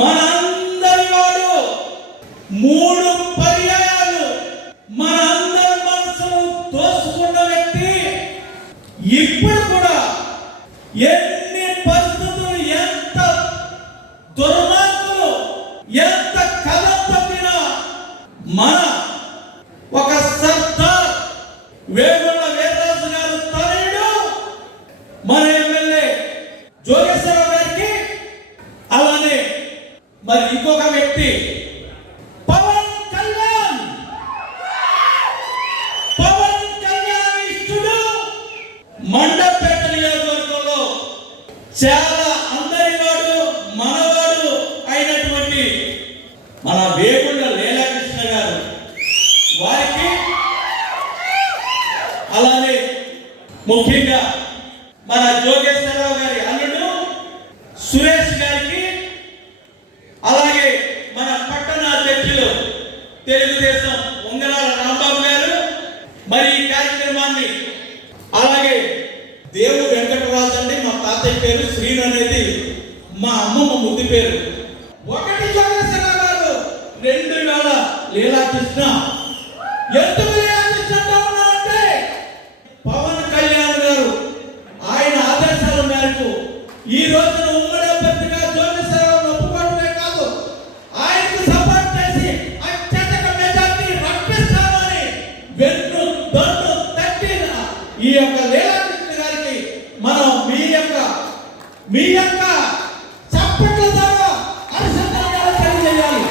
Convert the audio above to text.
మనందరి వాడు 3 పర్యాయాలు మనందరి మనసును దోసుకున్న వ్యక్తి ఇప్పుడు కూడా ఎన్ని పరిస్థితులు, ఎంత దుర్మార్గులు, ఎంత కథ తప్పినా మన ఒక సర్దార్ వేముల వీర్రాజు గారు తనయుడు మన ఎమ్మెల్యే జోగేశ్వరరావు గారికి, అలానే మరి ఇంకొక వ్యక్తి పవన్ కళ్యాణ్ ఇష్టుడు మండపేట నియోజకవర్గంలో చాలా అందరివాడు మనవాడు అయినటువంటి మన వేముల లీలాకృష్ణ గారు వారికి, అలానే ముఖ్యంగా మన జోగేశ్వరరావు గారి అల్లుడు సురేష్ గారికి, అలాగే మన పట్టణ అధ్యక్షులు తెలుగుదేశం ఉంగరాల రాంబాబు గారు, మరి ఈ కార్యక్రమాన్ని అలాగే దేవు వెంకటరాజు అండి మా తాతయ్య పేరు, శ్రీను అనేది మా అమ్మమ్మ ముద్దు పేరు. 1 జోగేశ్వరరావు గారు, 2 వేల లీలాకృష్ణ. ఎందుకు లీలాకృష్ణ ఉన్నామంటే పవన్ కళ్యాణ్ గారు ఆయన ఆదేశాల మేరకు ఈ రోజున ఉమ్మడి అభ్యర్థిగా జోగేశ్వరరావును ఒప్పుకోవడమే కాదు, ఆయనకు సపోర్ట్ చేసి అత్యధిక మెజార్టీ రప్పిస్తామని వెన్ను దన్ను తట్టిన ఈ యొక్క లీలాకృష్ణ గారికి మనం మీ యొక్క చప్పట్ల ద్వారా హర్షధ్వానాలు తెలియజేయాలి.